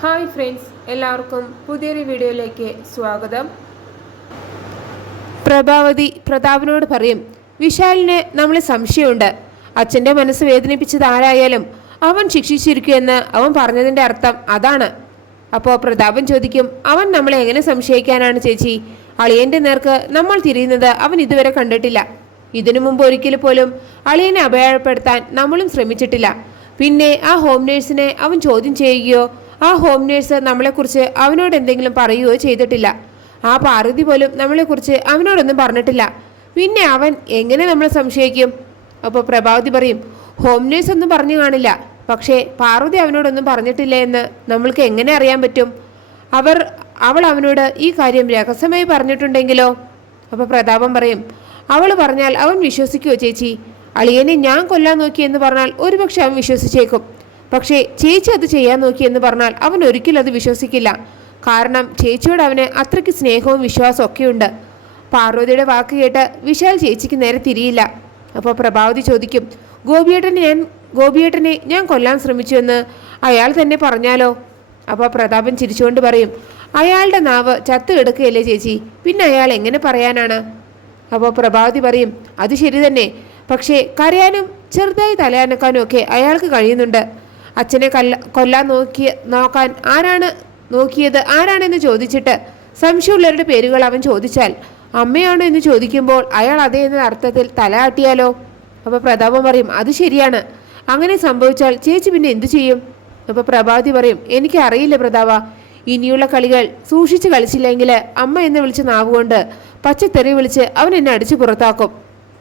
Hi friends എല്ലാവർക്കും പുതിയൊരു വീഡിയോയിലേക്ക് സ്വാഗതം. പ്രഭാവതി പ്രതാപനോട് പറയും വിശാലിന് നമ്മൾ സംശയമുണ്ട്. അച്ഛന്റെ മനസ്സ് വേദനിപ്പിച്ചത് ആരായാലും അവൻ ശിക്ഷിച്ചിരിക്കുമെന്ന് അവൻ പറഞ്ഞതിന്റെ അർത്ഥം അതാണ്. അപ്പോൾ പ്രതാപൻ ചോദിക്കും അവൻ നമ്മളെ എങ്ങനെ സംശയിക്കാനാണ് ചേച്ചി? അളിയന്റെ നേർക്ക് നമ്മൾ തിരിയുന്നത് അവൻ ഇതുവരെ കണ്ടിട്ടില്ല. ഇതിനു മുമ്പ് ഒരിക്കൽ പോലും അളിയനെ അപകടപ്പെടുത്താൻ നമ്മളും ശ്രമിച്ചിട്ടില്ല. പിന്നെ ആ ഹോം നേഴ്സിനെ അവൻ ചോദ്യം ചെയ്യുകയോ ആ ഹോം നേഴ്സ് നമ്മളെക്കുറിച്ച് അവനോട് എന്തെങ്കിലും പറയുകയോ ചെയ്തിട്ടില്ല. ആ പാർവതി പോലും നമ്മളെക്കുറിച്ച് അവനോടൊന്നും പറഞ്ഞിട്ടില്ല. പിന്നെ അവൻ എങ്ങനെ നമ്മളെ സംശയിക്കും? അപ്പോൾ പ്രഭാവതി പറയും ഹോം നേഴ്സ് ഒന്നും പറഞ്ഞു കാണില്ല. പക്ഷേ പാർവതി അവനോടൊന്നും പറഞ്ഞിട്ടില്ല എന്ന് നമ്മൾക്ക് എങ്ങനെ അറിയാൻ പറ്റും? അവർ അവൾ അവനോട് ഈ കാര്യം രഹസ്യമായി പറഞ്ഞിട്ടുണ്ടെങ്കിലോ? അപ്പോൾ പ്രതാപം പറയും അവൾ പറഞ്ഞാൽ അവൻ വിശ്വസിക്കുമോ ചേച്ചി? അളിയനെ ഞാൻ കൊല്ലാൻ നോക്കിയെന്ന് പറഞ്ഞാൽ ഒരുപക്ഷെ അവൻ വിശ്വസിച്ചേക്കും. പക്ഷേ ചേച്ചി അത് ചെയ്യാൻ നോക്കി എന്ന് പറഞ്ഞാൽ അവൻ ഒരിക്കലും അത് വിശ്വസിക്കില്ല. കാരണം ചേച്ചിയോട് അവന് അത്രയ്ക്ക് സ്നേഹവും വിശ്വാസവും ഒക്കെയുണ്ട്. പാർവതിയുടെ വാക്ക് കേട്ട് വിശാൽ ചേച്ചിക്ക് നേരെ തിരിയില്ല. അപ്പോൾ പ്രഭാവതി ചോദിക്കും ഗോപിയേട്ടനെ ഞാൻ ഗോപിയേട്ടനെ ഞാൻ കൊല്ലാൻ ശ്രമിച്ചുവെന്ന് അയാൾ തന്നെ പറഞ്ഞാലോ? അപ്പോൾ പ്രതാപൻ ചിരിച്ചുകൊണ്ട് പറയും അയാളുടെ നാവ് ചത്ത് കിടക്കുകയല്ലേ ചേച്ചി? പിന്നെ അയാൾ എങ്ങനെ പറയാനാണ്? അപ്പോൾ പ്രഭാവതി പറയും അത് ശരി തന്നെ. പക്ഷേ കരയാനും ചെറുതായി തലയാനക്കാനും ഒക്കെ അയാൾക്ക് കഴിയുന്നുണ്ട്. അച്ഛനെ കല്ല കൊല്ലാൻ നോക്കിയ നോക്കാൻ ആരാണ് നോക്കിയത്? ആരാണെന്ന് ചോദിച്ചിട്ട് സംശയമുള്ളവരുടെ പേരുകൾ അവൻ ചോദിച്ചാൽ അമ്മയാണോ എന്ന് ചോദിക്കുമ്പോൾ അയാൾ അതേ എന്ന അർത്ഥത്തിൽ തലയാട്ടിയാലോ അപ്പോൾ പ്രതാപം പറയും അത് ശരിയാണ്. അങ്ങനെ സംഭവിച്ചാൽ ചേച്ചി പിന്നെ എന്തു ചെയ്യും? അപ്പോൾ പ്രഭാതി പറയും എനിക്ക് അറിയില്ല പ്രതാപ. ഇനിയുള്ള കളികൾ സൂക്ഷിച്ച് കളിച്ചില്ലെങ്കിൽ അമ്മ എന്ന് വിളിച്ച് നാവുകൊണ്ട് പച്ചത്തെറി വിളിച്ച് അവൻ എന്നെ അടിച്ചു പുറത്താക്കും.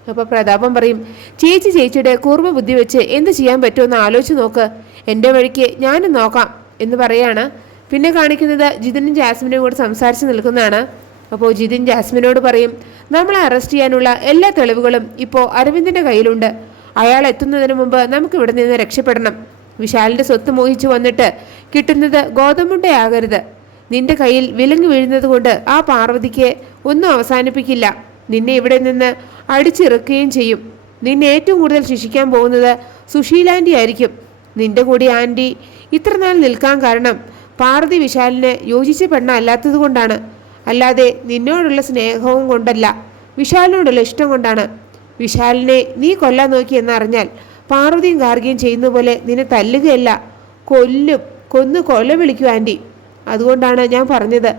അപ്പോൾ പ്രതാപം പറയും ചേച്ചി ചേച്ചിയുടെ കൂർമ്മ ബുദ്ധി വെച്ച് എന്ത് ചെയ്യാൻ പറ്റുമെന്ന് ആലോചിച്ച് നോക്ക്. എന്റെ വഴിക്ക് ഞാനും നോക്കാം എന്ന് പറയാണ്. പിന്നെ കാണിക്കുന്നത് ജിതിനും ജാസ്മിനും കൂടെ സംസാരിച്ച് നിൽക്കുന്നതാണ്. അപ്പോൾ ജിതിൻ ജാസ്മിനോട് പറയും നമ്മളെ അറസ്റ്റ് ചെയ്യാനുള്ള എല്ലാ തെളിവുകളും ഇപ്പോൾ അരവിന്ദിന്റെ കയ്യിലുണ്ട്. അയാൾ എത്തുന്നതിന് മുമ്പ് നമുക്ക് ഇവിടെ നിന്ന് രക്ഷപ്പെടണം. വിശാലിന്റെ സ്വത്ത് മോഹിച്ചു വന്നിട്ട് കിട്ടുന്നത് ഗോതമ്പുണ്ടയാകരുത് നിന്റെ കയ്യിൽ വിലങ്ങ് വീഴുന്നത് കൊണ്ട് ആ പാർവതിക്ക് ഒന്നും അവസാനിപ്പിക്കില്ല. നിന്നെ ഇവിടെ നിന്ന് അടിച്ചിറക്കുകയും ചെയ്യും. നിന്നെ ഏറ്റവും കൂടുതൽ ശിക്ഷിക്കാൻ പോകുന്നത് സുശീലാന്റി ആയിരിക്കും നിന്റെ കൂടി ആന്റി. ഇത്ര നാൾ നിൽക്കാൻ കാരണം പാർവതി വിശാലിന് യോജിച്ച പെണ്ണല്ലാത്തത് കൊണ്ടാണ്. അല്ലാതെ നിന്നോടുള്ള സ്നേഹവും കൊണ്ടല്ല വിശാലിനോടുള്ള ഇഷ്ടം കൊണ്ടാണ്. വിശാലിനെ നീ കൊല്ലാൻ നോക്കി എന്നറിഞ്ഞാൽ പാർവതിയും ഗാർഗിയും ചെയ്യുന്ന പോലെ നിന്നെ തല്ലുകയല്ല. കൊല്ലും കൊന്നു കൊല വിളിക്കും ആന്റി. അതുകൊണ്ടാണ് ഞാൻ പറഞ്ഞത്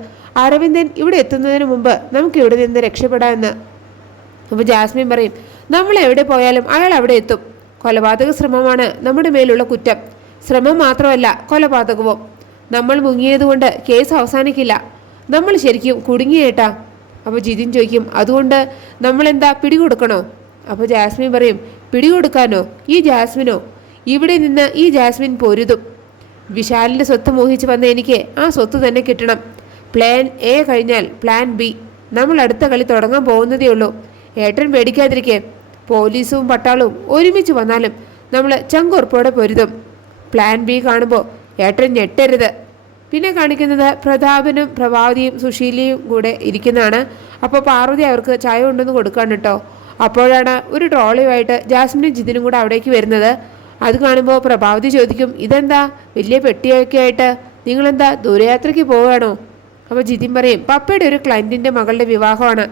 അരവിന്ദൻ ഇവിടെ എത്തുന്നതിന് മുമ്പ് നമുക്ക് ഇവിടെ നിന്ന് രക്ഷപ്പെടാമെന്ന്. അപ്പോൾ ജാസ്മിൻ പറയും നമ്മൾ എവിടെ പോയാലും അയാൾ അവിടെ എത്തും. കൊലപാതക ശ്രമമാണ് നമ്മുടെ മേലുള്ള കുറ്റം. ശ്രമം മാത്രമല്ല കൊലപാതകവും. നമ്മൾ മുങ്ങിയതുകൊണ്ട് കേസ് അവസാനിക്കില്ല. നമ്മൾ ശരിക്കും കുടുങ്ങിയേട്ടാ. അപ്പോൾ ജിതിൻ ചോദിക്കും അതുകൊണ്ട് നമ്മൾ എന്താ പിടികൊടുക്കണോ? അപ്പോൾ ജാസ്മിൻ പറയും പിടികൊടുക്കാനോ? ഈ ജാസ്മിനോ? ഇവിടെ നിന്ന് ഈ ജാസ്മിൻ പൊരുതും. വിശാലിന്റെ സ്വത്ത് മോഹിച്ച് വന്ന എനിക്ക് ആ സ്വത്ത് തന്നെ കിട്ടണം. പ്ലാൻ എ കഴിഞ്ഞാൽ പ്ലാൻ ബി. നമ്മൾ അടുത്ത കളി തുടങ്ങാൻ പോകുന്നതേ ഉള്ളൂ. ഏട്ടൻ പേടിക്കാതിരിക്കെ. പോലീസും പട്ടാളവും ഒരുമിച്ച് വന്നാലും നമ്മൾ ചങ്കുറപ്പോടെ പൊരുതും. പ്ലാൻ ബി കാണുമ്പോൾ ഏട്ടൻ ഞെട്ടരുത്. പിന്നെ കാണിക്കുന്നത് പ്രതാപനും പ്രഭാവതിയും സുശീലയും കൂടെ ഇരിക്കുന്നതാണ്. അപ്പോൾ പാർവതി അവർക്ക് ചായ കൊണ്ടുവന്ന് കൊടുക്കാൻ കേട്ടോ. അപ്പോഴാണ് ഒരു ട്രോളിയുമായിട്ട് ജാസ്മിനും ജിതിനും കൂടെ അവിടേക്ക് വരുന്നത്. അത് കാണുമ്പോൾ പ്രഭാവതി ചോദിക്കും ഇതെന്താ? വലിയ പെട്ടിയൊക്കെ ആയിട്ട് നിങ്ങളെന്താ ദൂരയാത്രയ്ക്ക് പോവുകയാണോ? അപ്പോൾ ജിതിൻ പറയും പപ്പയുടെ ഒരു ക്ലയന്റിന്റെ മകളുടെ വിവാഹമാണ്.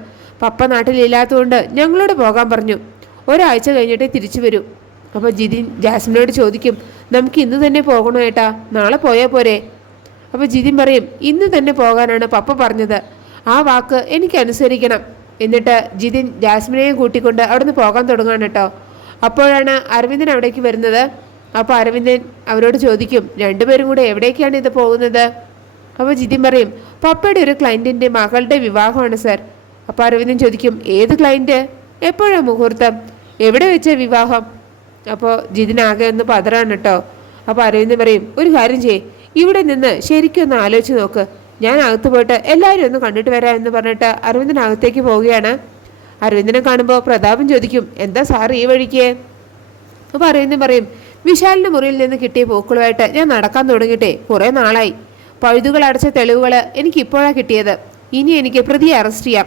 പപ്പ നാട്ടിലില്ലാത്തതുകൊണ്ട് ഞങ്ങളോട് പോകാൻ പറഞ്ഞു. ഒരാഴ്ച കഴിഞ്ഞിട്ടേ തിരിച്ചു വരൂ. അപ്പോൾ ജിതിൻ ജാസ്മിനോട് ചോദിക്കും നമുക്ക് ഇന്ന് തന്നെ പോകണോ ഏട്ടാ? നാളെ പോയാൽ പോരെ? അപ്പോൾ ജിതിൻ പറയും ഇന്ന് തന്നെ പോകാനാണ് പപ്പ പറഞ്ഞത്. ആ വാക്ക് എനിക്ക് അനുസരിക്കണം. എന്നിട്ട് ജിതിൻ ജാസ്മിനെയും കൂട്ടിക്കൊണ്ട് അവിടുന്ന് പോകാൻ തുടങ്ങാണ് കേട്ടോ. അപ്പോഴാണ് അരവിന്ദൻ അവിടേക്ക് വരുന്നത്. അപ്പോൾ അരവിന്ദൻ അവരോട് ചോദിക്കും രണ്ടുപേരും കൂടെ എവിടേക്കാണ് ഇത് പോകുന്നത്? അപ്പോൾ ജിതിൻ പറയും പപ്പയുടെ ഒരു ക്ലയന്റിന്റെ മകളുടെ വിവാഹമാണ് സർ. അപ്പോൾ അരവിന്ദൻ ചോദിക്കും ഏത് ക്ലയന്റ് എപ്പോഴാണ് മുഹൂർത്തം? എവിടെ വെച്ച വിവാഹം? അപ്പോൾ ജിതിനാകെ ഒന്ന് പതറാണ് കേട്ടോ അപ്പോൾ അരവിന്ദ് പറയും ഒരു കാര്യം ചെയ്യേ. ഇവിടെ നിന്ന് ശരിക്കും ഒന്ന് ആലോചിച്ച് നോക്ക്. ഞാൻ അകത്ത് പോയിട്ട് എല്ലാവരും ഒന്ന് കണ്ടിട്ട് വരാം എന്ന് പറഞ്ഞിട്ട് അരവിന്ദൻ അകത്തേക്ക് പോവുകയാണ്. അരവിന്ദനെ കാണുമ്പോൾ പ്രതാപം ചോദിക്കും എന്താ സാർ ഈ വഴിക്ക്? അപ്പോൾ അരവിന്ദൻ പറയും വിശാലിന്റെ മുറിയിൽ നിന്ന് കിട്ടിയ പൂക്കളുമായിട്ട് ഞാൻ നടക്കാൻ തുടങ്ങിയിട്ടേ കുറേ നാളായി. പഴുതുകൾ അടച്ച തെളിവുകൾ എനിക്ക് ഇപ്പോഴാണ് കിട്ടിയത്. ഇനി എനിക്ക് പ്രതിയെ അറസ്റ്റ് ചെയ്യാം.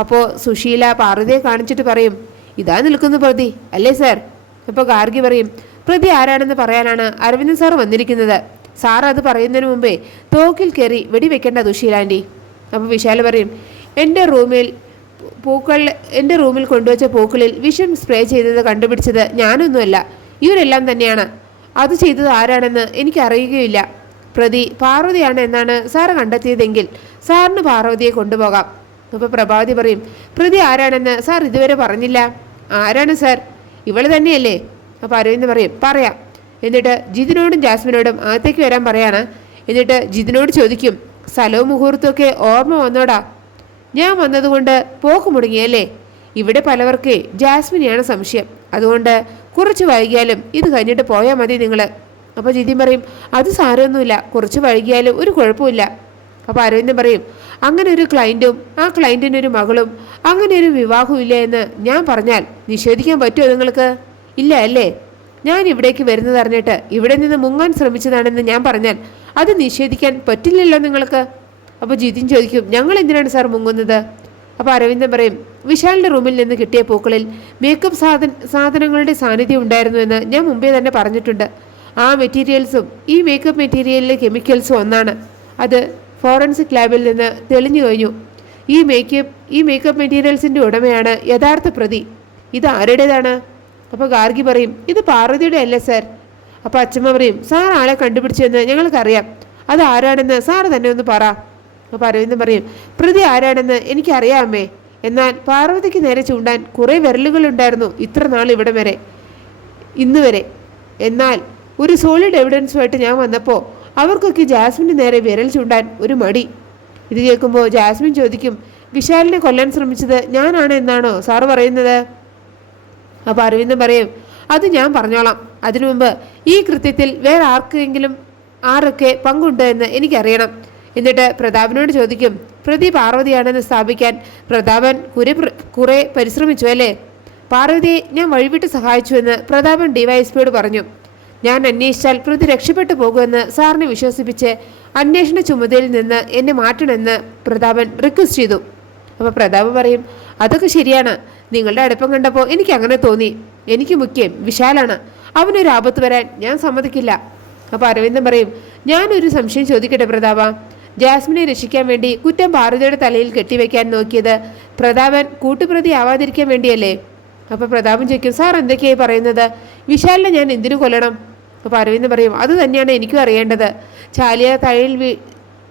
അപ്പോൾ സുശീല പാർവതിയെ കാണിച്ചിട്ട് പറയും ഇതാ നിൽക്കുന്നു പ്രതി. അല്ലേ സാർ? അപ്പോൾ ഗാർഗി പറയും പ്രതി ആരാണെന്ന് പറയാനാണ് അരവിന്ദൻ സാർ വന്നിരിക്കുന്നത്. സാർ അത് പറയുന്നതിന് മുമ്പേ തോക്കിൽ കയറി വെടിവെക്കേണ്ട ദുഷീലാന്റി അപ്പോൾ വിശാൽ പറയും എന്റെ റൂമിൽ പൂക്കൾ എന്റെ റൂമിൽ കൊണ്ടുവച്ച പൂക്കളിൽ വിഷം സ്പ്രേ ചെയ്തത് കണ്ടുപിടിച്ചത് ഞാനൊന്നുമല്ല. ഇവരെല്ലാം തന്നെയാണ്. അത് ചെയ്തത് ആരാണെന്ന് എനിക്കറിയുകയില്ല. പ്രതി പാർവതിയാണ് എന്നാണ് സാറ് കണ്ടെത്തിയതെങ്കിൽ സാറിന് പാർവതിയെ കൊണ്ടുപോകാം. അപ്പോൾ പ്രഭാവതി പറയും പ്രതി ആരാണെന്ന്? സാർ ഇതുവരെ പറഞ്ഞില്ല. ആരാണ് സാർ? ഇവൾ തന്നെയല്ലേ. അപ്പോൾ അരവിന്ദ് പറയും പറയാം. എന്നിട്ട് ജിതിനോടും ജാസ്മിനോടും അകത്തേക്ക് വരാൻ പറയാണ്. എന്നിട്ട് ജിതിനോട് ചോദിക്കും സ്ഥലവും മുഹൂർത്തമൊക്കെ ഓർമ്മ വന്നോടാ? ഞാൻ വന്നതുകൊണ്ട് പോക്ക് മുടങ്ങിയല്ലേ? ഇവിടെ പലവർക്കേ ജാസ്മിനെയാണ് സംശയം. അതുകൊണ്ട് കുറച്ച് വൈകിയാലും ഇത് കഴിഞ്ഞിട്ട് പോയാൽ മതി നിങ്ങൾ അപ്പോൾ ജിതി പറയും അത് സാരമൊന്നുമില്ല. കുറച്ച് വൈകിയാലും ഒരു കുഴപ്പമില്ല അപ്പോൾ അരവിന്ദൻ പറയും അങ്ങനെ ഒരു ക്ലയന്റും ആ ക്ലയന്റിന്റെ ഒരു മകളും അങ്ങനെ ഒരു വിവാഹവും ഇല്ല എന്ന് ഞാൻ പറഞ്ഞാൽ നിഷേധിക്കാൻ പറ്റുമോ നിങ്ങൾക്ക്? ഇല്ല അല്ലേ. ഞാൻ ഇവിടേക്ക് വരുന്നത് അറിഞ്ഞിട്ട് ഇവിടെ നിന്ന് മുങ്ങാൻ ശ്രമിച്ചതാണെന്ന് ഞാൻ പറഞ്ഞാൽ അത് നിഷേധിക്കാൻ പറ്റില്ലല്ലോ നിങ്ങൾക്ക്. അപ്പോൾ ജിതിൻ ചോദിക്കും ഞങ്ങൾ എന്തിനാണ് സാർ മുങ്ങുന്നത്? അപ്പോൾ അരവിന്ദൻ പറയും വിശാലിന്റെ റൂമിൽ നിന്ന് കിട്ടിയ പൂക്കളിൽ മേക്കപ്പ് സാധന സാധനങ്ങളുടെ സാന്നിധ്യം ഉണ്ടായിരുന്നു എന്ന് ഞാൻ മുമ്പേ തന്നെ പറഞ്ഞിട്ടുണ്ട്. ആ മെറ്റീരിയൽസും ഈ മേക്കപ്പ് മെറ്റീരിയലിലെ കെമിക്കൽസും ഒന്നാണ്. അത് ഫോറൻസിക് ലാബിൽ നിന്ന് തെളിഞ്ഞു കഴിഞ്ഞു. ഈ മേക്കപ്പ് ഈ മേക്കപ്പ് മെറ്റീരിയൽസിന്റെ ഉടമയാണ് യഥാർത്ഥ പ്രതി. ഇത് ആരുടേതാണ്? അപ്പോൾ ഗാർഗി പറയും ഇത് പാർവതിയുടെ അല്ലേ സാർ? അപ്പോൾ അച്ഛമ്മ പറയും സാർ ആളെ കണ്ടുപിടിച്ചെന്ന് ഞങ്ങൾക്കറിയാം. അത് ആരാണെന്ന് സാർ തന്നെ ഒന്ന് പറ. അപ്പോൾ അരവിന്ദൻ പറയും പ്രതി ആരാണെന്ന് എനിക്കറിയാമേ. എന്നാൽ പാർവതിക്ക് നേരെ ചൂണ്ടാൻ കുറേ വിരലുകളുണ്ടായിരുന്നു ഇത്ര നാൾ ഇവിടെ വരെ ഇന്ന് വരെ. എന്നാൽ ഒരു സോളിഡ് എവിഡൻസുമായിട്ട് ഞാൻ വന്നപ്പോൾ അവർക്കൊക്കെ ജാസ്മിന്റെ നേരെ വിരൽ ചൂണ്ടാൻ ഒരു മടി. ഇത് കേൾക്കുമ്പോൾ ജാസ്മിൻ ചോദിക്കും വിശാലിനെ കൊല്ലാൻ ശ്രമിച്ചത് ഞാനാണ് എന്നാണോ സാറ് പറയുന്നത്? അപ്പോൾ അരവിന്ദൻ പറയും അത് ഞാൻ പറഞ്ഞോളാം. അതിനു മുമ്പ് ഈ കൃത്യത്തിൽ വേറെ ആർക്കെങ്കിലും ആരൊക്കെ പങ്കുണ്ട് എന്ന് എനിക്കറിയണം. എന്നിട്ട് പ്രതാപനോട് ചോദിക്കും പ്രതി പാർവതിയാണെന്ന് സ്ഥാപിക്കാൻ പ്രതാപൻ കുറെ കുറെ പരിശ്രമിച്ചു അല്ലേ? പാർവതിയെ ഞാൻ വഴിവിട്ട് സഹായിച്ചുവെന്ന് പ്രതാപൻ ഡിവൈഎസ്പിയോട് പറഞ്ഞു. ഞാൻ അന്വേഷിച്ചാൽ പ്രതി രക്ഷപ്പെട്ടു പോകുമെന്ന് സാറിനെ വിശ്വസിപ്പിച്ച് അന്വേഷണ ചുമതലയിൽ നിന്ന് എന്നെ മാറ്റണമെന്ന് പ്രതാപൻ റിക്വസ്റ്റ് ചെയ്തു. അപ്പോൾ പ്രതാപ് പറയും അതൊക്കെ ശരിയാണ്. നിങ്ങളുടെ അടുപ്പം കണ്ടപ്പോൾ എനിക്ക് അങ്ങനെ തോന്നി. എനിക്ക് മുഖ്യം വിശാലാണ്. അവനൊരു ആപത്ത് വരാൻ ഞാൻ സമ്മതിക്കില്ല. അപ്പോൾ അരവിന്ദൻ പറയും ഞാനൊരു സംശയം ചോദിക്കട്ടെ പ്രതാപ. ജാസ്മിനെ രക്ഷിക്കാൻ വേണ്ടി കുറ്റം പാർവതിയുടെ തലയിൽ കെട്ടിവെക്കാൻ നോക്കിയത് പ്രതാപൻ കൂട്ടുപ്രതി ആവാതിരിക്കാൻ വേണ്ടിയല്ലേ? അപ്പോൾ പ്രതാപൻ ചോദിക്കും സാർ എന്തൊക്കെയായി പറയുന്നത്? വിശാലിനെ ഞാൻ എന്തിനു കൊല്ലണം? അപ്പോൾ അരവിന്ദ് പറയും അത് തന്നെയാണ് എനിക്കും അറിയേണ്ടത്. ചാലിയ തലയിൽ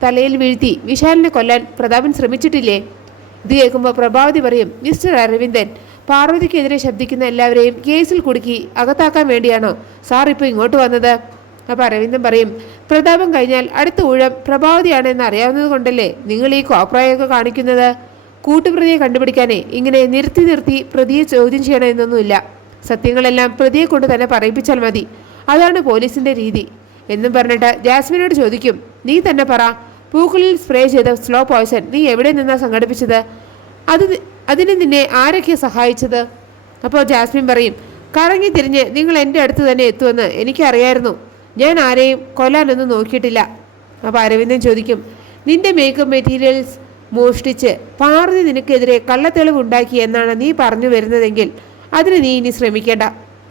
തലയിൽ വീഴ്ത്തി വിശാലിനെ കൊല്ലാൻ പ്രതാപൻ ശ്രമിച്ചിട്ടില്ലേ? ഇത് കേൾക്കുമ്പോൾ പ്രഭാവതി പറയും മിസ്റ്റർ അരവിന്ദൻ പാർവതിക്കെതിരെ ശബ്ദിക്കുന്ന എല്ലാവരെയും കേസിൽ കുടുക്കി അകത്താക്കാൻ വേണ്ടിയാണോ സാർ ഇപ്പോൾ ഇങ്ങോട്ട് വന്നത്? അപ്പോൾ അരവിന്ദൻ പറയും പ്രതാപം കഴിഞ്ഞാൽ അടുത്ത ഊഴം പ്രഭാവതിയാണെന്ന് അറിയാവുന്നത് കൊണ്ടല്ലേ നിങ്ങൾ ഈ കോപ്രായൊക്കെ കാണിക്കുന്നത്? കൂട്ടുപ്രതിയെ കണ്ടുപിടിക്കാനേ ഇങ്ങനെ നിർത്തി നിർത്തി പ്രതിയെ ചോദ്യം ചെയ്യണമെന്നൊന്നുമില്ല സത്യങ്ങളെല്ലാം പ്രതിയെ കൊണ്ട് തന്നെ പറയിപ്പിച്ചാൽ മതി. അതാണ് പോലീസിന്റെ രീതി. എന്നും പറഞ്ഞിട്ട് ജാസ്മിനോട് ചോദിക്കും നീ തന്നെ പറ പൂക്കളിൽ സ്പ്രേ ചെയ്ത സ്ലോ പോയ്സൺ നീ എവിടെ നിന്നാ സംഘടിപ്പിച്ചത്? അത് അതിന് നിന്നെ ആരൊക്കെ സഹായിച്ചത്? അപ്പോൾ ജാസ്മിൻ പറയും കറങ്ങി തിരിഞ്ഞ് നിങ്ങൾ എന്റെ അടുത്ത് തന്നെ എത്തുമെന്ന് എനിക്കറിയായിരുന്നു. ഞാൻ ആരെയും കൊല്ലാനൊന്നും നോക്കിയിട്ടില്ല. അപ്പോൾ അരവിന്ദൻ ചോദിക്കും നിന്റെ മേക്കപ്പ് മെറ്റീരിയൽസ് മോഷ്ടിച്ച് പാർവതി നിനക്കെതിരെ കള്ളത്തെളിവ് ഉണ്ടാക്കി എന്നാണ് നീ പറഞ്ഞു വരുന്നതെങ്കിൽ അതിന് നീ ഇനി ശ്രമിക്കേണ്ട.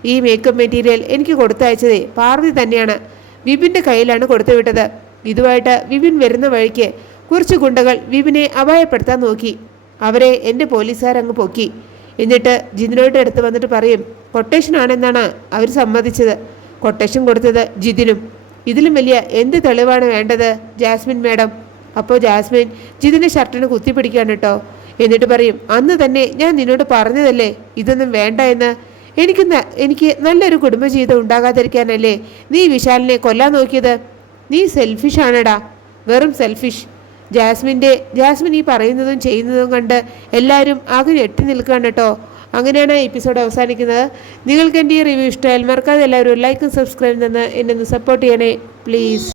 ഈ മേക്കപ്പ് മെറ്റീരിയൽ എനിക്ക് കൊടുത്തയച്ചതേ പാർവതി തന്നെയാണ്. വിപിന്റെ കയ്യിലാണ് കൊടുത്തുവിട്ടത്. ഇതുമായിട്ട് വിപിൻ വരുന്ന വഴിക്ക് കുറച്ച് ഗുണ്ടകൾ വിപിനെ അപായപ്പെടുത്താൻ നോക്കി. അവരെ എന്റെ പോലീസുകാരങ്ങ് പൊക്കി. എന്നിട്ട് ജിതിനോട്ട് അടുത്ത് വന്നിട്ട് പറയും കൊട്ടേഷൻ ആണെന്നാണ് അവർ സമ്മതിച്ചത്. കൊട്ടേഷൻ കൊടുത്തത് ജിതിനും. ഇതിലും വലിയ എന്ത് തെളിവാണ് വേണ്ടത് ജാസ്മിൻ മാഡം? അപ്പോൾ ജാസ്മിൻ ജിതിന്റെ ഷർട്ടിന് കുത്തിപ്പിടിക്കുകയാണ് കേട്ടോ. എന്നിട്ട് പറയും അന്ന് തന്നെ ഞാൻ നിന്നോട് പറഞ്ഞതല്ലേ? ഇതൊന്നും വേണ്ട എന്ന് എനിക്ക് എനിക്ക് നല്ലൊരു കുടുംബജീവിതം ഉണ്ടാകാതിരിക്കാനല്ലേ നീ വിശാലിനെ കൊല്ലാൻ നോക്കിയത്? നീ സെൽഫിഷ് ആണടാ. വെറും സെൽഫിഷ് ജാസ്മിന്റെ ജാസ്മിൻ ഈ പറയുന്നതും ചെയ്യുന്നതും കണ്ട് എല്ലാവരും ആകെ ഞെട്ടി നിൽക്കുകയാണ് കേട്ടോ. അങ്ങനെയാണ് എപ്പിസോഡ് അവസാനിക്കുന്നത്. നിങ്ങൾക്ക് എന്റെ ഈ റിവ്യൂ ഇഷ്ടമായാൽ മറക്കാതെ എല്ലാവരും ലൈക്കും സബ്സ്ക്രൈബ് നിന്ന് എന്നെ ഒന്ന് സപ്പോർട്ട് ചെയ്യണേ. പ്ലീസ്